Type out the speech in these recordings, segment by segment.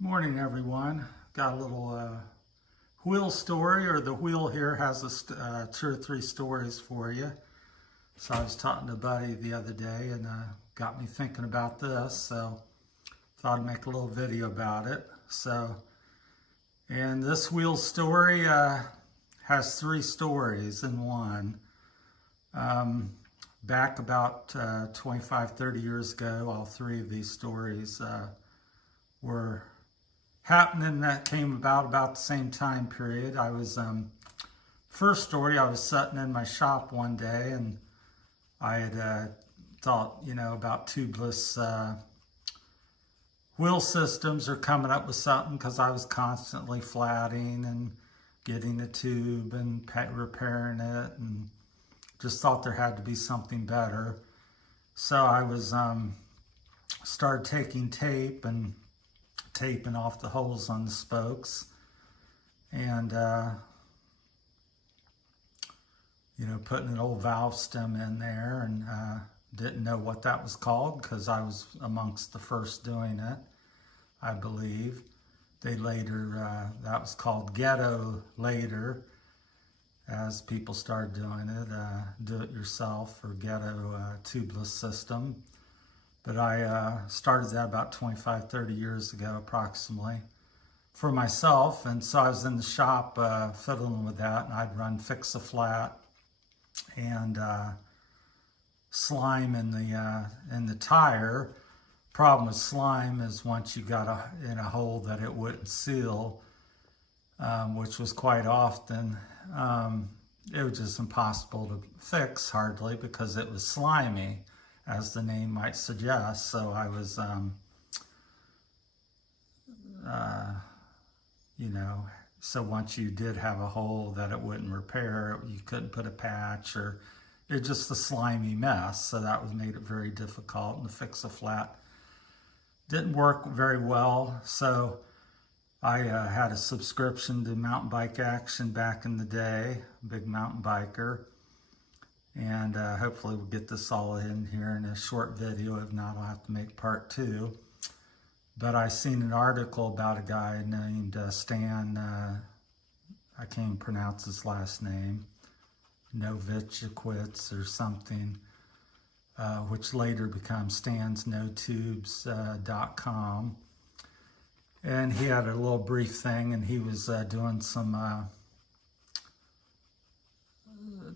Morning, everyone. Got a little wheel story, or the wheel here has two or three stories for you. So I was talking to a buddy the other day and got me thinking about this, so thought I'd make a little video about it. And this wheel story has three stories in one. Back about 25-30 years ago, all three of these stories were happening that came about the same time period. I was, first story, I was sitting in my shop one day and I had thought, about tubeless wheel systems, or coming up with something, because I was constantly flatting and getting a tube and repairing it, and just thought there had to be something better. So I was, started taking tape and taping off the holes on the spokes, and putting an old valve stem in there, and didn't know what that was called because I was amongst the first doing it, I believe. They later, that was called ghetto later, as people started doing it, do it yourself or ghetto tubeless system. But I started that about 25-30 years ago approximately for myself. And so I was in the shop fiddling with that, and I'd run Fix-A-Flat and slime in the tire. Problem with slime is once you got in a hole that it wouldn't seal, which was quite often, it was just impossible to fix hardly because it was slimy, as the name might suggest. So I was, so once you did have a hole that it wouldn't repair, you couldn't put a patch, or it's just a slimy mess. So that made it very difficult, and the Fix-A-Flat didn't work very well. So I had a subscription to Mountain Bike Action back in the day, big mountain biker. And hopefully we'll get this all in here in a short video. If not, I'll have to make part two. But I seen an article about a guy named Stan, I can't even pronounce his last name, Novichowicz or something, which later becomes stansnotubes.com. And he had a little brief thing, and he was doing some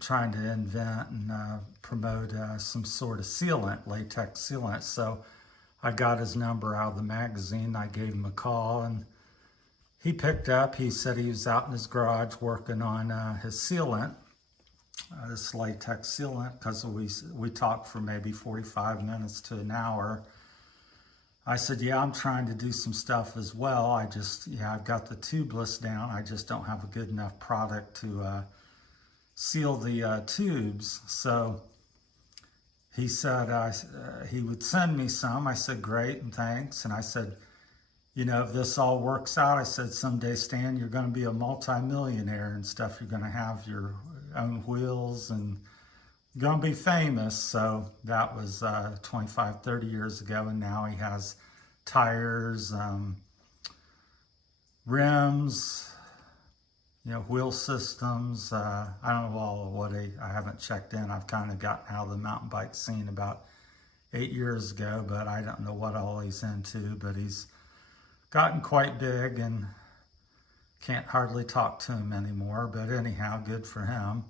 trying to invent and promote some sort of sealant, latex sealant. So I got his number out of the magazine. I gave him a call, and he picked up. He said he was out in his garage working on his sealant, this latex sealant, because we talked for maybe 45 minutes to an hour. I said, yeah, I'm trying to do some stuff as well. I've got the tubeless down. I just don't have a good enough product to seal the tubes. So he said he would send me some. I said, great, and thanks. And I said, if this all works out, I said, someday, Stan, you're going to be a multi-millionaire and stuff. You're going to have your own wheels and you're going to be famous. So that was 25-30 years ago, and now he has tires, rims, wheel systems. I don't know all of what I haven't checked in. I've kind of gotten out of the mountain bike scene about 8 years ago, but I don't know what all he's into. But he's gotten quite big, and can't hardly talk to him anymore. But anyhow, good for him.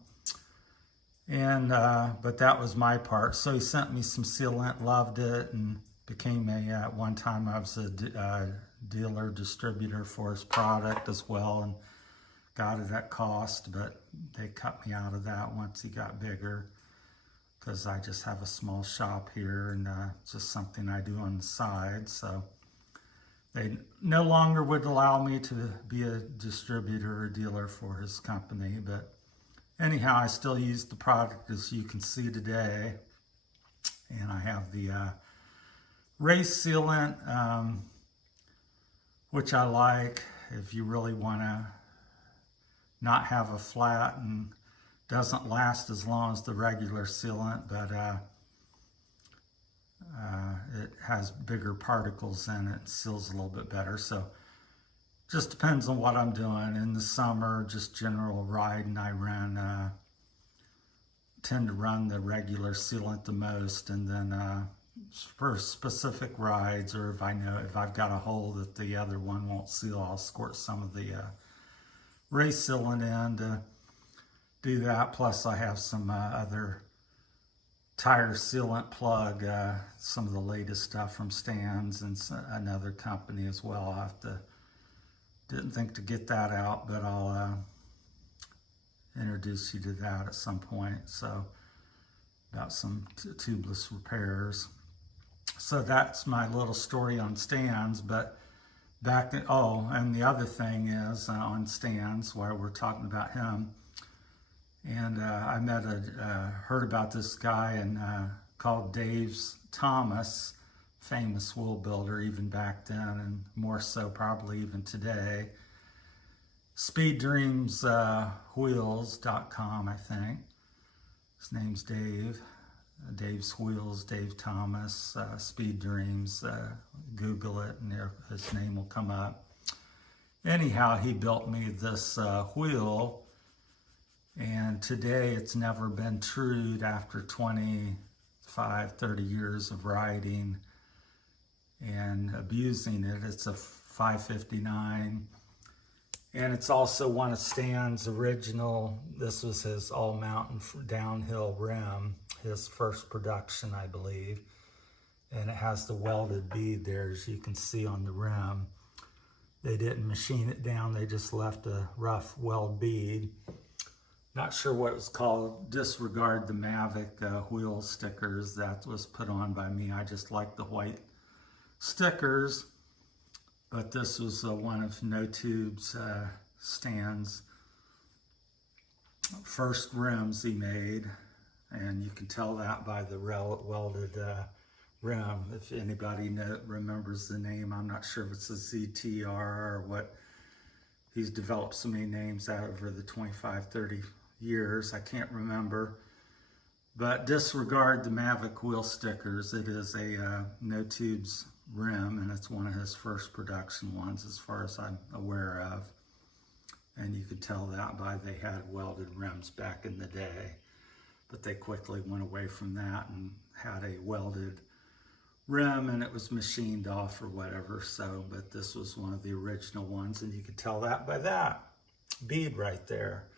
And but that was my part. So he sent me some sealant, loved it, and became at one time I was a dealer, distributor for his product as well, and got it at cost, but they cut me out of that once he got bigger, because I just have a small shop here, and just something I do on the side. So they no longer would allow me to be a distributor or dealer for his company. But anyhow, I still use the product, as you can see today. And I have the race sealant, which I like if you really want to not have a flat, and doesn't last as long as the regular sealant, but it has bigger particles in it, seals a little bit better. So just depends on what I'm doing. In the summer, just general riding, I tend to run the regular sealant the most, and then for specific rides, or if I know if I've got a hole that the other one won't seal, I'll squirt some of the race sealant in to do that. Plus I have some other tire sealant plug, some of the latest stuff from Stan's and another company as well. Didn't think to get that out, but I'll introduce you to that at some point. So about some tubeless repairs. So that's my little story on Stan's. But and the other thing is on Stan's, while we're talking about him, and I heard about this guy called Dave Thomas, famous wheel builder even back then, and more so probably even today. SpeedDreamsWheels.com, I think. His name's Dave. Dave's Wheels, Dave Thomas, Speed Dreams. Google it and his name will come up. Anyhow, he built me this wheel, and today it's never been trued after 25, 30 years of riding and abusing it. It's a 559, and it's also one of Stan's original. This was his all-mountain downhill rim, his first production, I believe, and it has the welded bead there, as you can see on the rim. They didn't machine it down, they just left a rough weld bead. Not sure what it was called. Disregard the Mavic wheel stickers that was put on by me. I just like the white stickers. But this was one of No Tube's Stan's first rims he made. And you can tell that by the welded rim. If anybody remembers the name, I'm not sure if it's a ZTR or what. He's developed so many names out over the 25, 30 years, I can't remember. But disregard the Mavic wheel stickers. It is a No Tube's rim, and it's one of his first production ones as far as I'm aware of. And you could tell that by they had welded rims back in the day, but they quickly went away from that and had a welded rim, and it was machined off or whatever. So, but this was one of the original ones, and you could tell that by that bead right there.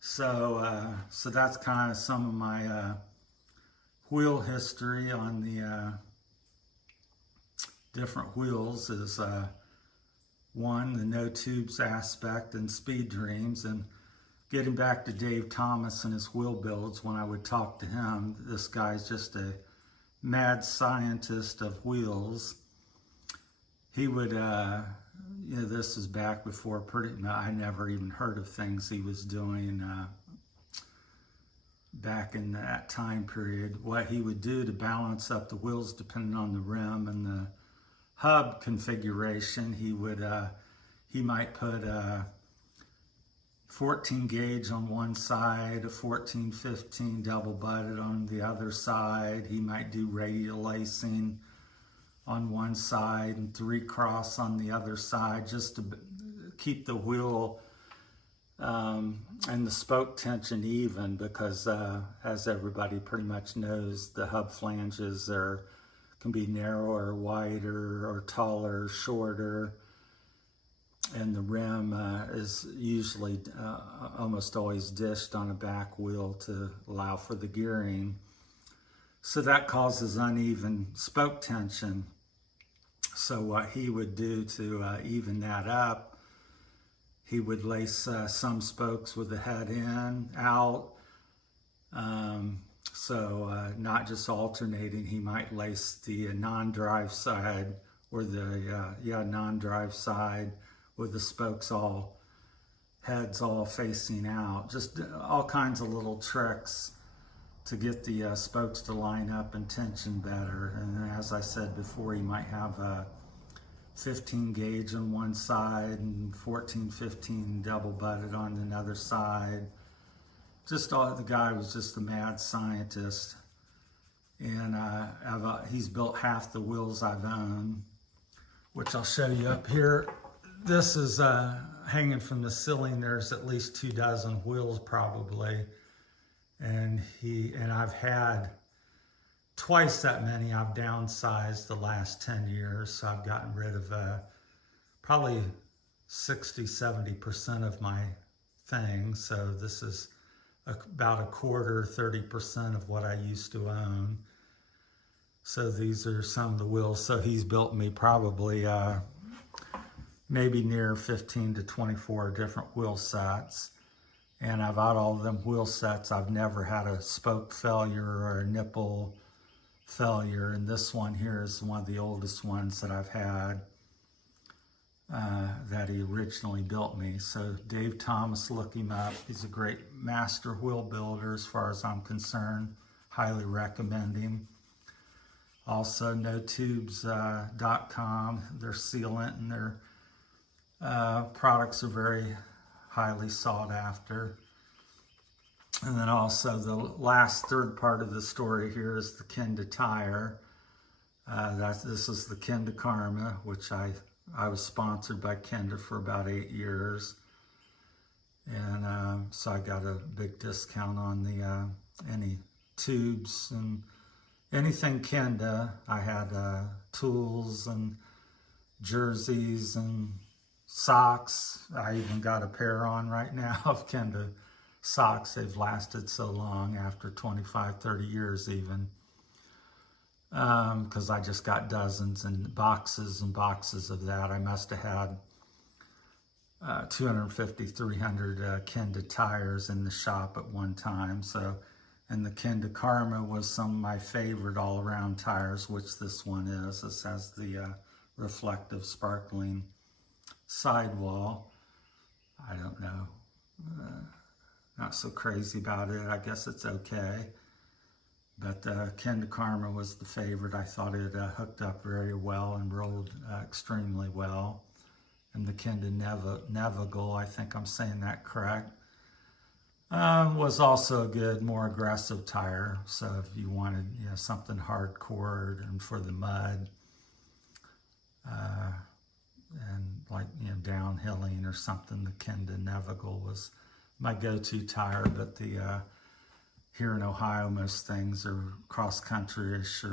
So, so that's kind of some of my wheel history on the different wheels. Is one, the No Tubes aspect and Speed Dreams, and getting back to Dave Thomas and his wheel builds. When I would talk to him, this guy's just a mad scientist of wheels. He would, this is back before I never even heard of things he was doing back in that time period. What he would do to balance up the wheels, depending on the rim and the hub configuration, he might put 14 gauge on one side, a 14-15 double butted on the other side. He might do radial lacing on one side and 3-cross on the other side, just to keep the wheel and the spoke tension even, because as everybody pretty much knows, the hub flanges can be narrower, wider, or taller, shorter. And the rim is usually almost always dished on a back wheel to allow for the gearing. So that causes uneven spoke tension. So what he would do to even that up, he would lace some spokes with the head in, out. Not just alternating, he might lace the non-drive side, or the non-drive side, with the spokes heads all facing out. Just all kinds of little tricks to get the spokes to line up and tension better. And as I said before, you might have a 15 gauge on one side and 14-15 double butted on another side. The guy was just a mad scientist. And he's built half the wheels I've owned, which I'll show you up here. This is hanging from the ceiling. There's at least 24 wheels probably. And I've had twice that many. I've downsized the last 10 years. So I've gotten rid of probably 60-70% of my things. So this is about a quarter, 30% of what I used to own. So these are some of the wheels. So he's built me probably maybe near 15 to 24 different wheel sets. And I've out all of them wheel sets, I've never had a spoke failure or a nipple failure. And this one here is one of the oldest ones that I've had that he originally built me. So Dave Thomas, look him up. He's a great master wheel builder as far as I'm concerned. Highly recommend him. Also, notubes.com. They're sealant and their products are very highly sought after. And then also the last third part of the story here is the Kenda tire. This is the Kenda Karma, which I was sponsored by Kenda for about 8 years. And so I got a big discount on the any tubes and anything Kenda. I had tools and jerseys and socks. I even got a pair on right now of Kenda socks. They've lasted so long after 25-30 years even. Because I just got dozens and boxes of that. I must have had 250-300 Kenda tires in the shop at one time. So, and the Kenda Karma was some of my favorite all-around tires, which this one is. This has the reflective, sparkling sidewall. I don't know. Not so crazy about it. I guess it's okay. But Kenda Karma was the favorite. I thought it hooked up very well and rolled extremely well. And the Kenda Navigal, I think I'm saying that correct, was also a good, more aggressive tire. So if you wanted, something hardcore and for the mud, and like, downhilling or something, the Kenda Navigal was my go-to tire. But the here in Ohio, most things are cross-country-ish,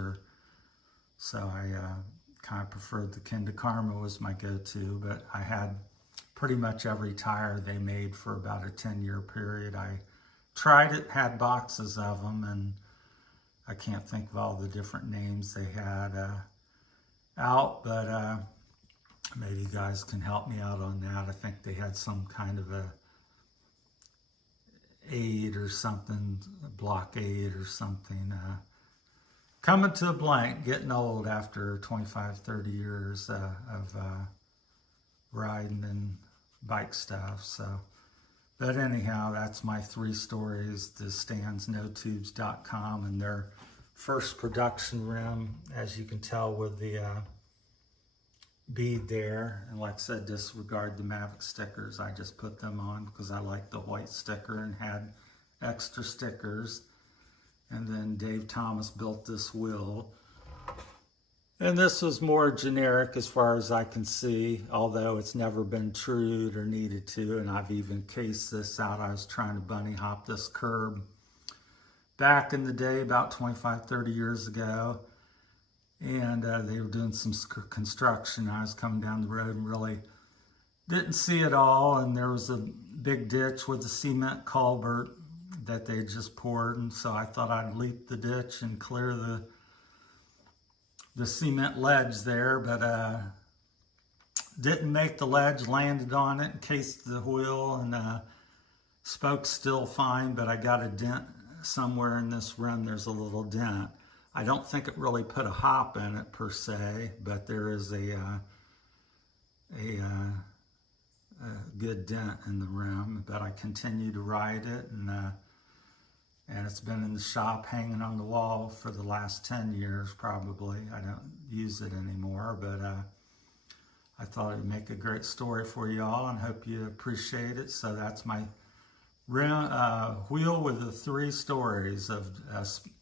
so I kind of preferred the Kenda Karma was my go-to. But I had pretty much every tire they made for about a 10-year period. I tried it, had boxes of them, and I can't think of all the different names they had out, but maybe you guys can help me out on that. I think they had some kind of a 8 or something, block 8 or something. Coming to a blank, getting old after 25-30 years of riding and bike stuff. So, but anyhow, that's my 3 stories. The Stan's notubes.com and their first production rim, as you can tell with the bead there. And like I said, disregard the Mavic stickers. I just put them on because I like the white sticker and had extra stickers. And then Dave Thomas built this wheel. And this was more generic as far as I can see, although it's never been trued or needed to. And I've even cased this out. I was trying to bunny hop this curb back in the day, about 25-30 years ago. And they were doing some construction. I was coming down the road and really didn't see it all. And there was a big ditch with a cement culvert that they just poured. And so I thought I'd leap the ditch and clear the cement ledge there. But didn't make the ledge, landed on it, encased the wheel, and spoke's still fine. But I got a dent somewhere in this rim. There's a little dent. I don't think it really put a hop in it per se, but there is a good dent in the rim. But I continue to ride it, and it's been in the shop hanging on the wall for the last 10 years probably. I don't use it anymore, but I thought it'd make a great story for you all and hope you appreciate it. So that's my rim, wheel with the 3 stories of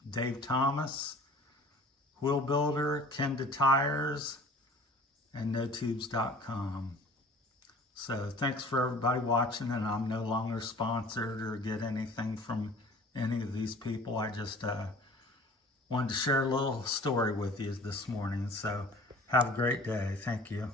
Dave Thomas, wheel builder, Kenda tires, and notubes.com. So thanks for everybody watching, and I'm no longer sponsored or get anything from any of these people. I just wanted to share a little story with you this morning. So have a great day. Thank you.